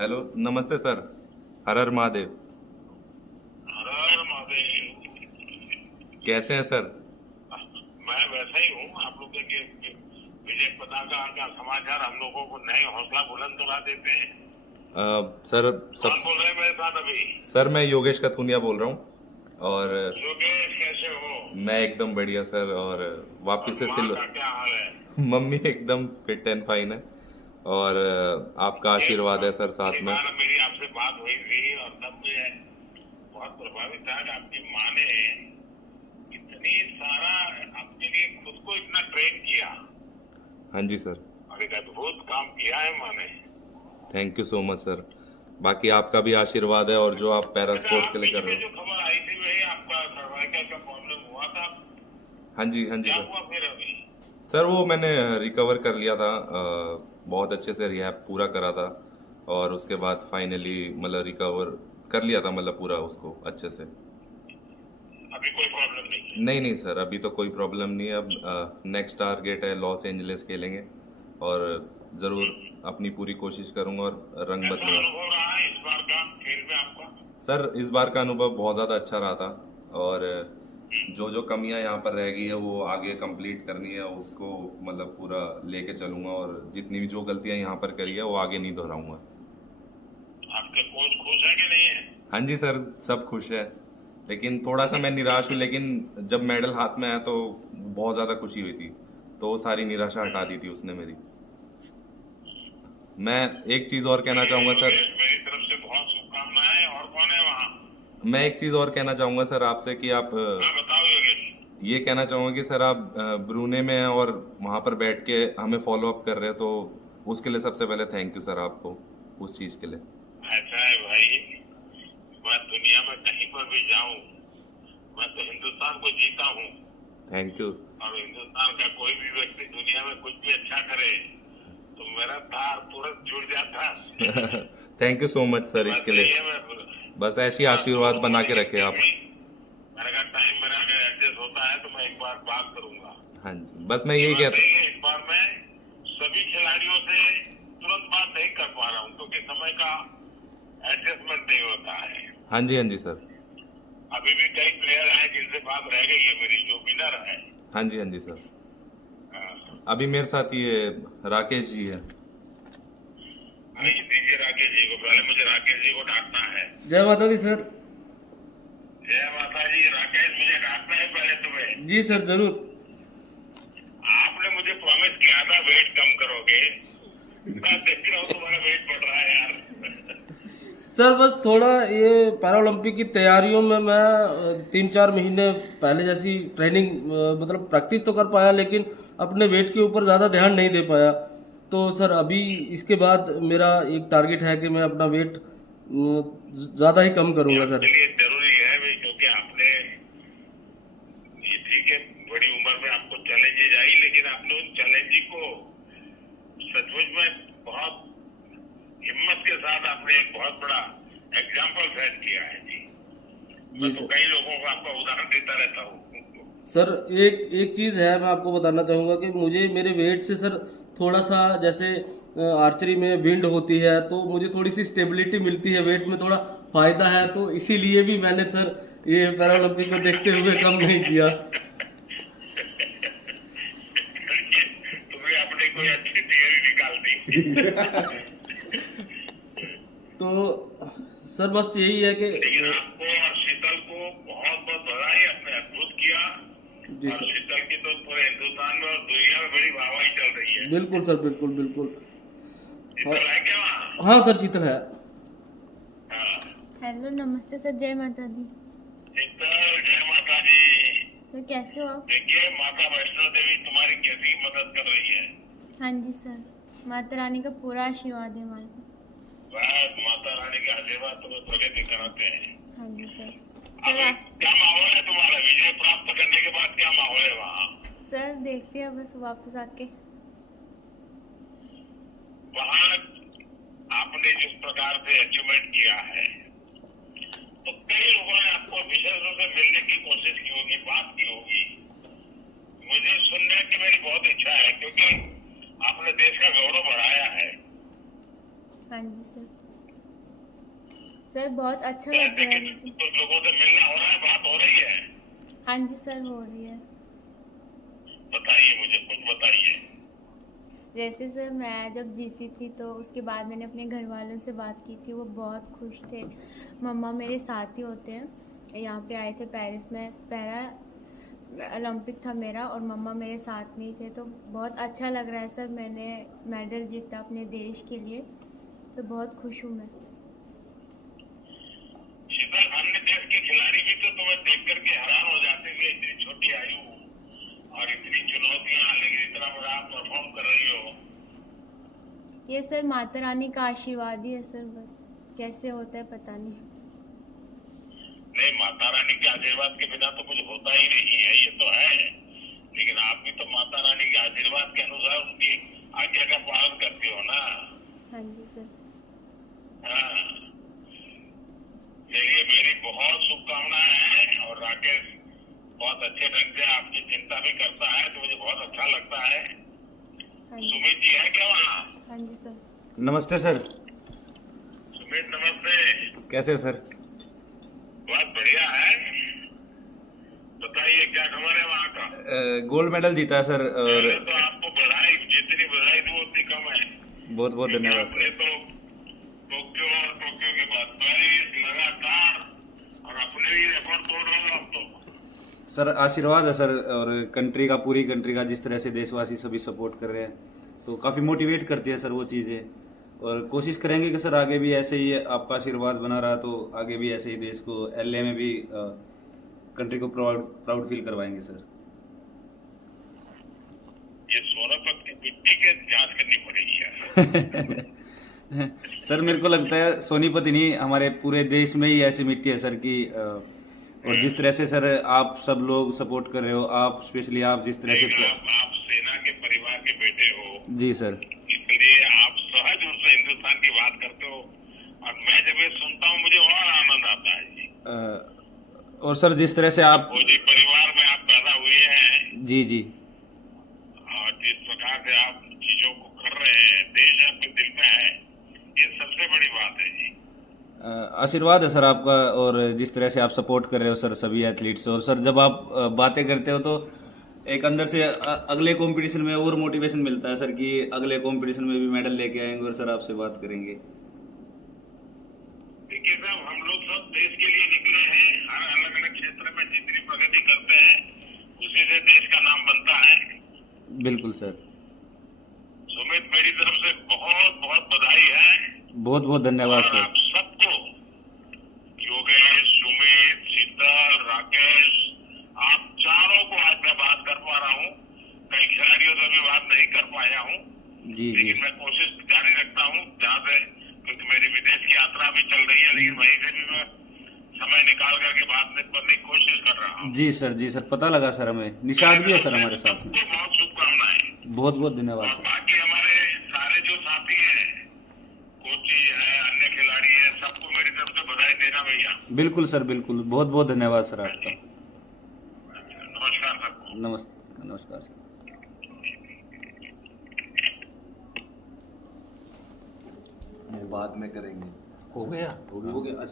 Hello, नमस्ते sir. हर हर महादेव। हर हर महादेव। कैसे हैं सर? मैं वैसा ही हूँ। आप लोग के विजय पताका का समाचार हम लोगों को नए हौसला बुलंद करा देते हैं। सर सब कौन बोल रहे हैं मेरे साथ अभी? सर मैं योगेश कथुनिया बोल रहा हूँ। और योगेश, कैसे हो? मैं एकदम बढ़िया सर। और और वापस से माँ का क्या हाल है? मम्मी एकदम फिट एंड फाइन है। और आपका आशीर्वाद है सर साथ एक में। बार मेरी आपसे बात हुई थी और तब मैं बहुत प्रभावित था कि आपकी माँ ने इतनी सारा आपके लिए खुद को इतना ट्रेन किया हाँ जी सर। और एक अद्भुत काम किया है माँ ने। Thank you so much sir. बाकी आपका भी आशीर्वाद है और जो आप पैरा अच्छा, स्पोर्ट्स आप के लिए कर बीच रहे में जो हो। खबर आई थी वही आपका सर्वाइकल का प्रॉब्लम हुआ था? हाँ जी क्या सर। हुआ फिर अभी? सर वो मैंने रिकवर कर लिया था। बहुत अच्छे से रिहैब पूरा करा था। और उसके बाद फाइनली मतलब रिकवर कर लिया था, मतलब पूरा उसको अच्छे से। अभी कोई प्रॉब्लम नहीं है? नहीं नहीं सर, अभी तो कोई प्रॉब्लम नहीं है। अब नेक्स्ट टारगेट है लॉस एंजलिस खेलेंगे। और ज़रूर अपनी पूरी कोशिश करूंगा और रंग कैसा बदलूंगा। अनुभव रहा है इस बार का खेल में आपका? सर इस बार का अनुभव बहुत ज़्यादा अच्छा रहा था। और जो जो कमियां यहाँ पर रह गई है वो आगे कंप्लीट करनी है, उसको मतलब पूरा लेके चलूंगा। और जितनी भी जो गलतियां यहाँ पर करी है वो आगे नहीं दोहराऊंगा। आपके कोच खुश है कि नहीं है? हाँ जी सर, सब खुश है। लेकिन थोड़ा सा मैं निराश हूँ, लेकिन जब मेडल हाथ में आया तो बहुत ज़्यादा खुशी हुई थी। तो वो सारी निराशा हटा दी थी उसने मेरी। मैं एक चीज़ और कहना चलिए चाहूँगा सर। योगेश, मेरी तरफ से बहुत शुभकामनाएं। और कौन है वहाँ? मैं एक चीज़ और कहना चाहूँगा सर आपसे कि आप हाँ, बताओ योगेश। ये कहना चाहूँगा कि सर आप ब्रूने में हैं और वहाँ पर बैठ के हमें फॉलो अप कर रहे हैं, तो उसके लिए सबसे पहले थैंक यू सर आपको, उस चीज़ के लिए। ऐसा है भाई, मैं दुनिया में कहीं पर भी जाऊं, मैं तो हिंदुस्तान को जीता हूँ। Thank you. और हिंदुस्तान का कोई भी व्यक्ति दुनिया में कुछ भी अच्छा करे तो मेरा तार तुरंत जुड़ जाता है। Thank you so much sir बात इसके यही लिए। है। मैं बस ऐसी आशीर्वाद बना के रखे आप। मैंने कहा टाइम मेरा अगर एडजस्ट होता है तो मैं एक बार बात करूंगा। हाँ जी, बस मैं ये यही बात कहता। सही है, इस बार मैं सभी खिलाड़ियों से तुरंत बात नहीं कर पा रहा हूँ क्योंकि समय का एडजस्टमेंट नहीं होता है। हाँ जी, हाँ जी सर। अभी भी कई प्लेयर हैं जिनसे बात रह गई है मेरी, जो विनर है। हाँ जी, हाँ जी सर। हाँ। अभी मेरे साथ ये राकेश जी है। आइए दीजिए राकेश जी को, पहले मुझे राकेश जी को डांटना है। जय माता दी सर। जय माता जी। राकेश, मुझे डांटना है पहले तुम्हें। जी सर, जरूर। आपने मुझे प्रॉमिस किया था वेट कम करोगे। मैं देख रहा हूँ तुम्हारा वेट बढ़ रहा है यार। सर बस थोड़ा ये पैरालंपिक की तैयारियों में मैं 3-4 महीने पहले जैसी ट्रेनिंग मतलब प्रैक्टिस तो कर पाया, लेकिन अपने वेट के ऊपर ज़्यादा ध्यान नहीं दे पाया। तो सर अभी इसके बाद मेरा एक टारगेट है कि मैं अपना वेट ज़्यादा ही कम करूंगा सर। आपके लिए जरूरी है भाई, क्योंकि आपने ये ठीक है, बड़ी उम्र में आपको चैलेंजेज आई, लेकिन आपने उन चैलेंज को सचमुच में बहुत हिम्मत के साथ आपने एक बहुत बड़ा एग्जाम्पल सेट किया है जी। मैं तो सर। कई लोगों को आपका उदाहरण देता रहता हूँ। सर एक एक चीज़ है, मैं आपको बताना चाहूँगा कि मुझे मेरे वेट से सर थोड़ा सा जैसे आर्चरी में विंड होती है तो मुझे थोड़ी सी स्टेबिलिटी मिलती है, वेट में थोड़ा फायदा है, तो इसीलिए भी मैंने सर ये पैरालंपिक को देखते हुए कम नहीं किया। तुम्हें आपने कोई अच्छी थियरी निकाल दी। तो सर बस यही है कि लेकिन आपको और शीतल को बहुत बहुत बधाई, आपने अद्भुत किया। जी और सर। शीतल की तो पूरे हिंदुस्तान में और दुनिया में बड़ी वाहवाही चल रही है। बिल्कुल सर, बिल्कुल बिल्कुल। शीतल है क्या वहाँ? हाँ सर, शीतल है। हाँ। हेलो, नमस्ते सर। जय माता दी। शीतल, जय माता दी। सर कैसे हो आप? देखिए, माता वैष्णो देवी तुम्हारी कैसी मदद कर रही है। हाँ जी सर, माता रानी का पूरा आशीर्वाद है हमारे पे। बस माता रानी के आशीर्वाद तुम्हें प्रगति कराते हैं। हाँ जी सर। अभी क्या माहौल है तुम्हारा? विजय प्राप्त करने के बाद क्या माहौल है वहाँ? सर देखते हैं बस वापस आके। वहाँ आपने जिस प्रकार से अचीवमेंट किया है तो कई लोगों ने आपको विशेष रूप से मिलने की कोशिश की होगी, बात की होगी। मुझे सुनने की मेरी बहुत इच्छा है क्योंकि आपने देश का गौरव बढ़ाया है। हाँ जी सर। सर बहुत अच्छा लग रहा है मुझे। तो लोगों से मिलना हो रहा है, बात हो रही है? हाँ जी सर, हो रही है। बताइए, मुझे कुछ बताइए। जैसे सर मैं जब जीती थी तो उसके बाद मैंने अपने घर वालों से बात की थी, वो बहुत खुश थे। मम्मा मेरे साथ ही होते हैं, यहाँ पे आए थे पेरिस में, पैरा ओलंपिक था मेरा और मम्मा मेरे साथ में ही थे, तो बहुत अच्छा लग रहा है सर। मैंने मेडल जीता अपने देश के लिए, तो बहुत खुश हूँ मैं। शीतल, अन्य देश के खिलाड़ी भी तो तुम्हें देख करके हैरान हो जाते हैं, इतनी छोटी आयु और इतनी चुनौतियां, लेकिन इतना बड़ा आप परफॉर्म कर रही हो। ये सर माता रानी का आशीर्वाद ही है सर, बस कैसे होता है पता नहीं। नहीं, माता रानी के आशीर्वाद के बिना तो कुछ होता ही नहीं है, ये तो है। लेकिन आप भी तो माता रानी के आशीर्वाद के अनुसार उनकी आज्ञा का पालन करते हो ना। हाँ जी सर। हाँ, चलिए, मेरी बहुत शुभकामनाएं हैं। और राकेश बहुत अच्छे ढंग से आपकी चिंता भी करता है, तो मुझे बहुत अच्छा लगता है। हाँ जी। सुमित जी है क्या वहाँ? हाँ जी सर। नमस्ते सर। सुमित नमस्ते। कैसे हो सर? बहुत बढ़िया है। बताइए क्या खबर है वहाँ का? गोल्ड मेडल जीता है सर। और पहले तो आपको बधाई, जितनी बधाई दूं उतनी कम है। बहुत बहुत धन्यवाद आपने सर। तो टोक्यो के बाद पेरिस लगातार, और अपने भी रिकॉर्ड तोड़ रहे हो अब तो। सर आशीर्वाद है सर, और कंट्री का, पूरी कंट्री का, जिस तरह से देशवासी सभी सपोर्ट कर रहे हैं तो काफ़ी मोटिवेट करती है सर वो चीज़ें। और कोशिश करेंगे कि सर आगे भी ऐसे ही आपका आशीर्वाद बना रहा तो आगे भी ऐसे ही देश को एलए में भी कंट्री को प्राउड फील करवाएंगे सर। ये सोनापत की मिट्टी के जांच करनी पड़ेगी यार। सर मेरे को लगता है सोनीपत ही नहीं, हमारे पूरे देश में ही ऐसी मिट्टी है सर की। और जिस तरह से सर आप सब लोग सपोर्ट कर रहे हो, आप स्पेशली आप जिस तरह से आप सेना के परिवार के बेटे हो, जी सर, इसलिए आप सहज रूप से हिंदुस्तान की बात करते हो, और मैं जब ये सुनता हूँ मुझे और आनंद आता है जी। और सर जिस तरह से आप फौजी परिवार में आप पैदा हुए हैं, जी जी और जिस प्रकार से आप चीजों को कर रहे हैं, देश आपके दिल में है, ये सबसे बड़ी बात है जी। आशीर्वाद है सर आपका। और जिस तरह से आप सपोर्ट कर रहे हो सर सभी एथलीट्स, और सर जब आप बातें करते हो तो एक अंदर से अगले कंपटीशन में और मोटिवेशन मिलता है सर कि अगले कंपटीशन में भी मेडल लेके आएंगे और सर आपसे बात करेंगे। देखिए साहब, हम लोग सब देश के लिए निकले हैं, हर अलग अलग क्षेत्र में जितनी प्रगति करते हैं उसी से देश का नाम बनता है। बिल्कुल सर। सुमित, मेरी तरफ से बहुत बहुत बधाई है। बहुत बहुत धन्यवाद और सर। आप सबको, योगेश, सुमित, शीतल, राकेश, आप चारों को आज मैं बात कर पा रहा हूँ। कई खिलाड़ियों से भी बात नहीं कर पाया हूँ, जी जी लेकिन मैं कोशिश जारी रखता हूँ जहाँ से, क्योंकि मेरी विदेश की यात्रा भी चल रही है, लेकिन वहीं से भी मैं समय निकाल करके बात करने की कोशिश कर रहा हूँ। जी सर, जी सर, पता लगा सर, हमें निशाद भी है सर हमारे साथ में। सबको बहुत शुभकामनाएं। बहुत बहुत धन्यवाद और सर। बाकी हमारे सारे जो साथी हैं, कोची है, अन्य खिलाड़ी है, सबको मेरी तरफ से बधाई देना भैया। बिल्कुल सर, बिल्कुल, बहुत बहुत धन्यवाद सर आपका। नमस्कार सबको। नमस्कार सर। बाद में करेंगे। हो गया।